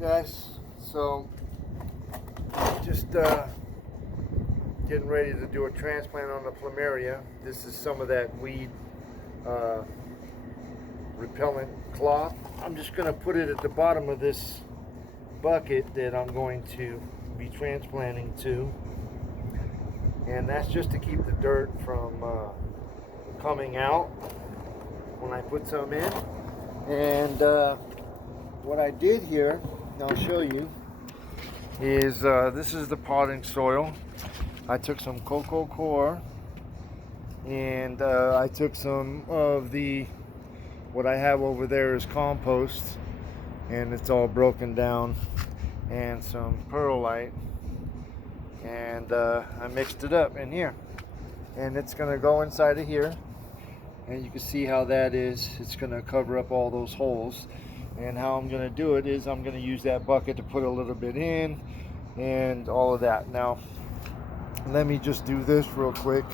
Guys, so just getting ready to do a transplant on the Plumeria. This is some of that weed repellent cloth. I'm just going to put it at the bottom of this bucket that I'm going to be transplanting to, and that's just to keep the dirt from coming out when I put some in. And what I did here, I'll show you, is this is the potting soil. I took some cocoa coir, and I took some of the, what I have over there is compost, and it's all broken down, and some perlite, and I mixed it up in here, and it's going to go inside of here, and you can see how that is. It's going to cover up all those holes. And how I'm going to do it is I'm going to use that bucket to put a little bit in and all of that. Now, let me just do this real quick.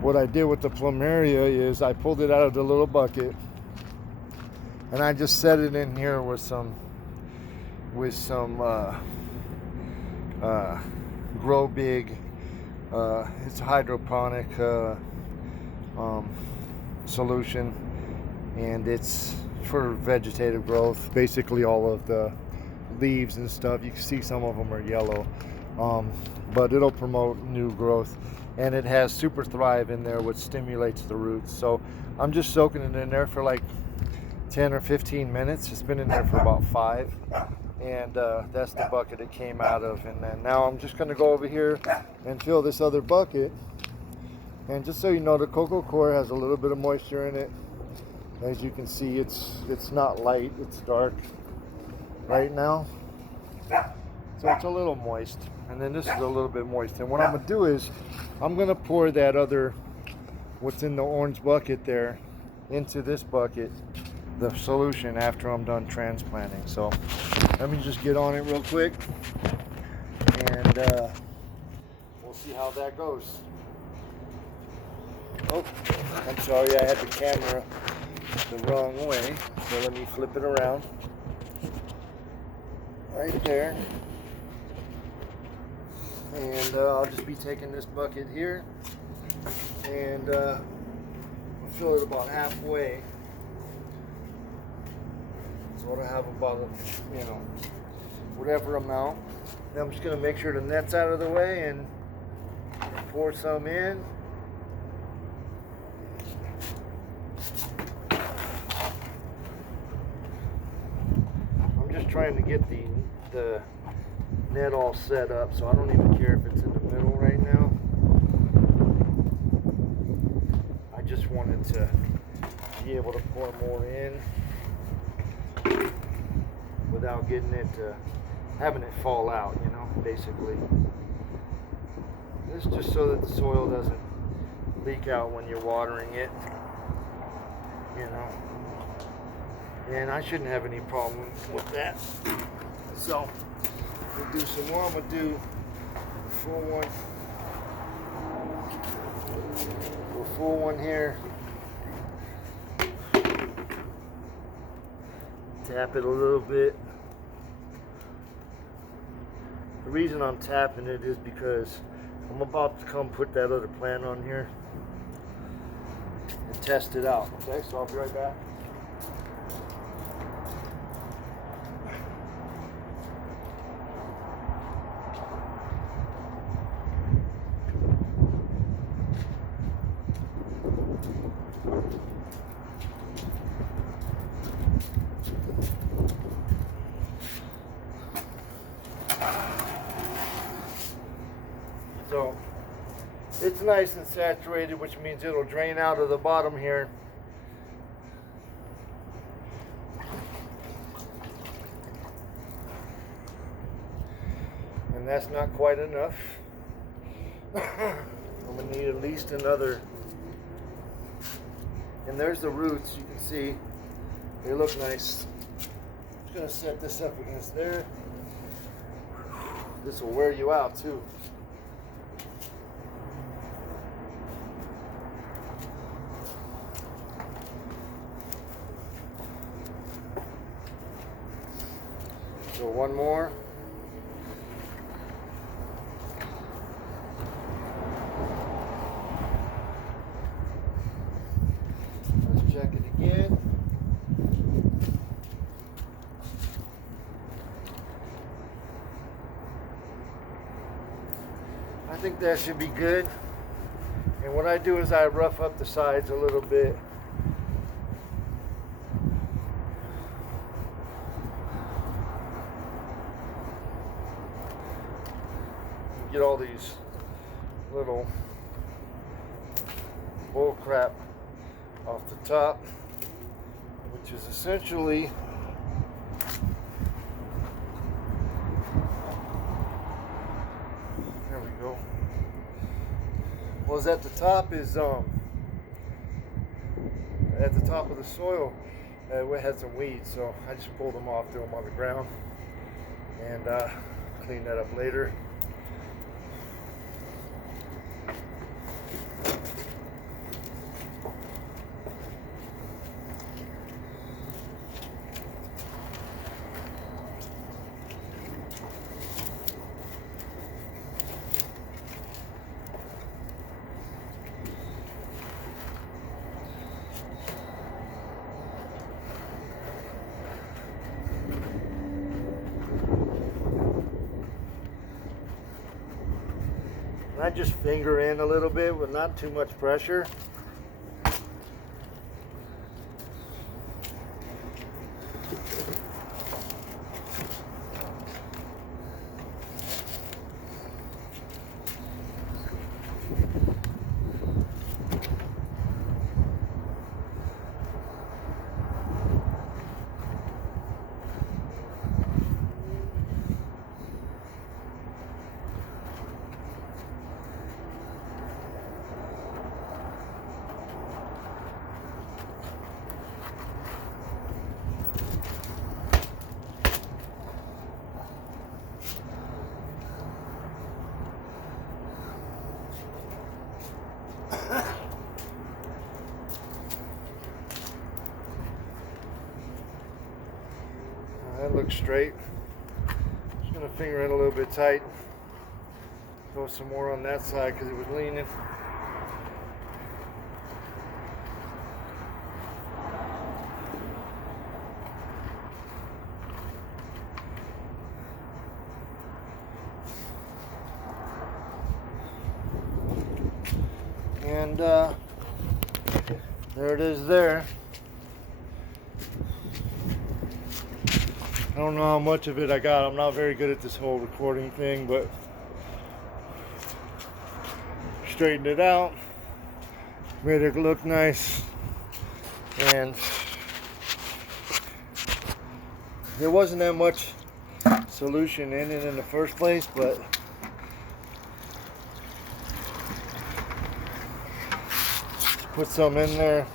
What I did with the Plumeria is I pulled it out of the little bucket, and I just set it in here with some Grow Big. It's a hydroponic solution, and it's for vegetative growth. Basically all of the leaves and stuff, you can see some of them are yellow, but it'll promote new growth, and it has superthrive in there, which stimulates the roots. So I'm just soaking it in there for like 10 or 15 minutes. It's been in there for about 5, and that's the bucket it came out of. And then now I'm just going to go over here and fill this other bucket. And just so you know, the cocoa coir has a little bit of moisture in it. As you can see, it's not light, it's dark right now. So it's a little moist. And then this is a little bit moist. And what I'm going to do is I'm going to pour that other, what's in the orange bucket there, into this bucket, the solution, after I'm done transplanting. So let me just get on it real quick, and we'll see how that goes. Oh, I'm sorry, I had the camera the wrong way, so let me flip it around. Right there. And I'll just be taking this bucket here, and I'll fill it about halfway. So I have about, whatever amount. Then I'm just going to make sure the net's out of the way and pour some in. Trying to get the net all set up, so I don't even care if it's in the middle right now. I just wanted to be able to pour more in without getting it having it fall out, basically. This is just so that the soil doesn't leak out when you're watering it, and I shouldn't have any problem with that. So we'll do some more. I'm gonna do a full one here. Tap it a little bit. The reason I'm tapping it is because I'm about to come put that other plant on here and test it out. Okay, so I'll be right back. So it's nice and saturated, which means it'll drain out of the bottom here. And that's not quite enough. I'm gonna need at least another. And there's the roots, you can see. They look nice. I'm just gonna set this up against there. This will wear you out too. So one more. Let's check it again. I think that should be good. And what I do is I rough up the sides a little bit. Get all these little bull crap off the top, which is essentially there we go. Was at the top is at the top of the soil we had some weeds, so I just pulled them off, threw them on the ground, and clean that up later. I just finger in a little bit with not too much pressure. That looks straight. Just gonna finger in a little bit tight. Throw some more on that side because it was leaning. And there it is there. I don't know how much of it I got. I'm not very good at this whole recording thing, but straightened it out, made it look nice, and there wasn't that much solution in it in the first place, but put some in there.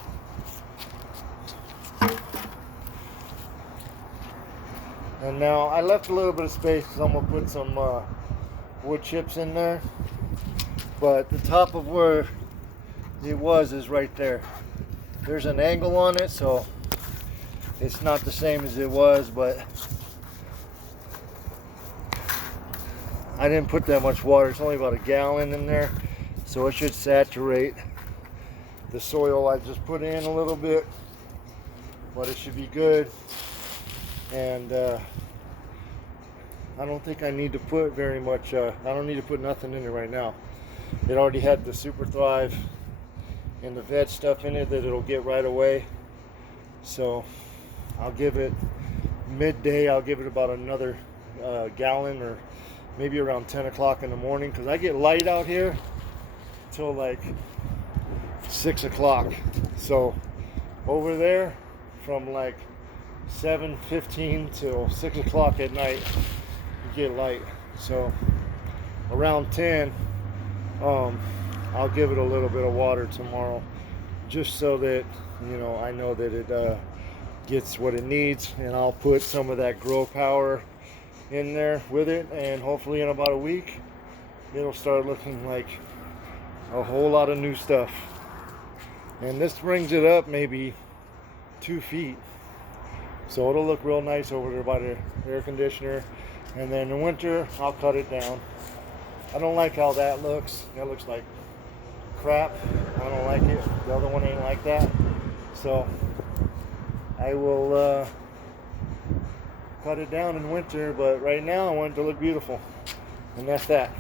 And now I left a little bit of space because I'm going to put some wood chips in there. But the top of where it was is right there. There's an angle on it, so it's not the same as it was, but I didn't put that much water. It's only about a gallon in there, so it should saturate the soil. I just put in a little bit, but it should be good. And I don't think I need to put very much, I don't need to put nothing in it right now. It already had the superthrive and the veg stuff in it that it'll get right away. So I'll give it midday, I'll give it about another gallon, or maybe around 10 o'clock in the morning, because I get light out here till like 6 o'clock. So over there from like 7:15 till 6 o'clock at night you get light. So around 10 I'll give it a little bit of water tomorrow, just so that, you know, I know that it gets what it needs, and I'll put some of that grow power in there with it, and hopefully in about a week it'll start looking like a whole lot of new stuff. And this brings it up maybe 2 feet. So it'll look real nice over there by the air conditioner. And then in winter, I'll cut it down. I don't like how that looks. That looks like crap. I don't like it. The other one ain't like that. So I will cut it down in winter, but right now I want it to look beautiful. And that's that.